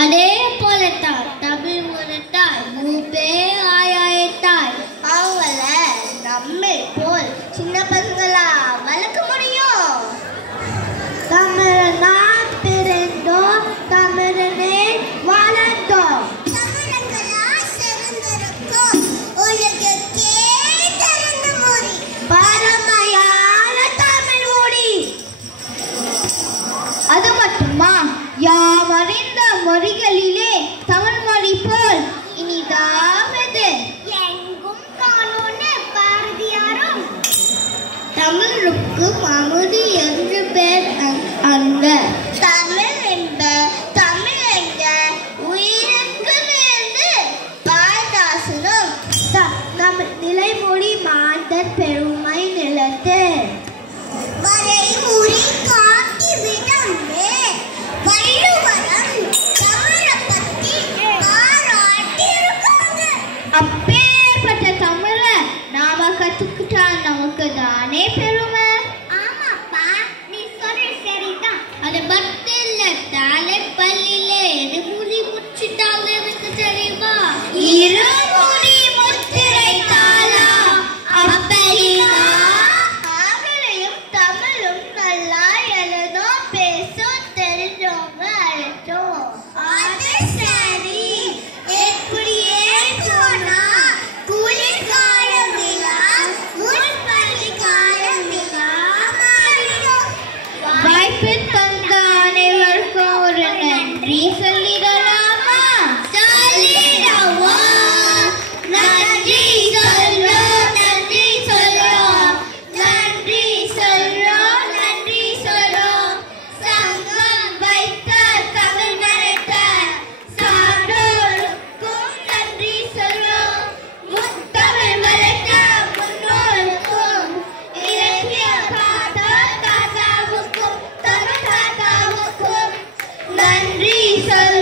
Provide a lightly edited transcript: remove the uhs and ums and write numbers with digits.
அதே மொழிகளிலே தமிழ் மொழி போல் இனிதாவது எங்கும் காணோன்னு பாரதியாரும் தமிழுக்கு அமுது என்று பேர் அந்த தமிழ் என்ப தமிழ் என்ற உயிருக்கு நேர்ந்து பாரதாசனும் நம் நிலைமொழி மாந்தர் பெருமை நிலத்து வரை உரி காட்டி விடமே வள்ளுவரம் தமிழை பத்தி பாராட்டி இருக்காங்க. அப்பேற்பட்ட தமிழை நாம கத்துக்கிட்டா நமக்கு தானே பெருமை. ஆமாப்பா, நீ சொல்ற சரிதான். அது மட்டும் இல்ல, தலைப்பள்ளியில இருமுடி முச்சிட்டாங்க எனக்கு தெரியுமா? இருமுடி முத்திரை தாளா அப்படிதான். ஆகலையும் தமிழும் நல்லா எழுதும் பேசும் தெரிஞ்சவங்க அழைச்சோம். அது சரி. எப்படியே போனா குளிர்காலம் விழா முன்பள்ளி காலம் விழா மாறிடும். வாய்ப்பு தந்த அனைவருக்கும் ஒரு நன்றி சொல்லிடலாமா? சொல்லிடவா. நன்றி சொல்றோம், நன்றி சொல்றோம், நன்றி சொல்றோம், நன்றி சொல்றோம். சங்கம் வைத்த தமிழ் மறைத்த சான்றோருக்கும் நன்றி சொல்றோம். முத்தமிழ் மறைத்த முன்னோருக்கும் இலக்கிய பார்த்த தாத்தாவுக்கும் தமிழ் தாத்தாவுக்கும் நன்றி சொல்றோம்.